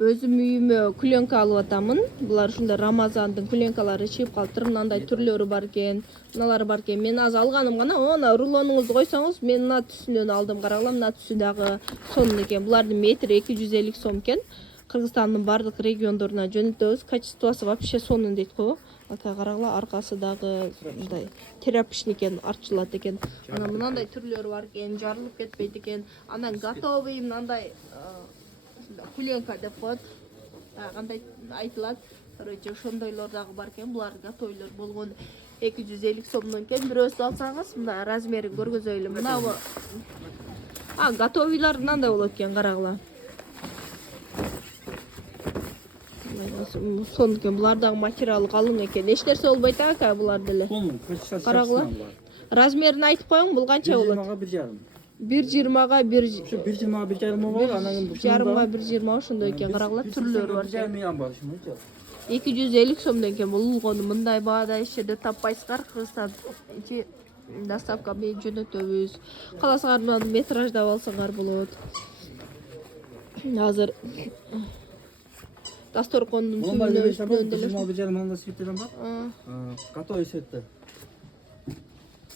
Өзүм үйүмө пленка алып атамын. Булар ушундай Рамазандын пленкалары чыгып калыптыр. Мындай түрлөрү бар экен, мыналары бар экен. Мен азыр алганым гана, мына рулонуңузду койсоңуз, мен мына түсүнөн алдым. Карагыла, мына түсү дагы сонун экен. Булардын метри 250 сом экен. Кыргызстандын бардык региондоруна жөнөтөбүз. Качествосы вообще сонун дейт го. Aka карагыла, аркасы дагы мындай терапичный экен, арчылат экен. Анан мындай түрлөрү бар экен, жарылып кетпейт экен. Анан готовый мындай пленка деп коет. Кандай айтылат? Короче, ошондойлор дагы бар экен. Булар готовыйлар болгон 250 сомдон экен. Бирөөсү алсаңыз, мына размерин көргөзөйлү. Мына готовыйлар мындай болот экен, карагыла. Сонун экен. Булар дагы материалы калың экен. Эч нерсе болбойт ака булар деле. Карагыла. Размерин айтып коюң, бул канча болот? 1.20-га 1. Şu 1.20'ga 1.5 var, ananın bu şunda. 1.20 ошондой экен. Карагыла, түрлөрү бар. 250 сомдон экен. Бул улгону мындай баада эч жерде таппайсыздар. Кыргызстан доставка менен жөнөтөбүз. Каласыңар метраждап алсаңар болот. Азыр Dastorkondun tümünü üstüne öndeler. Готовый сетті.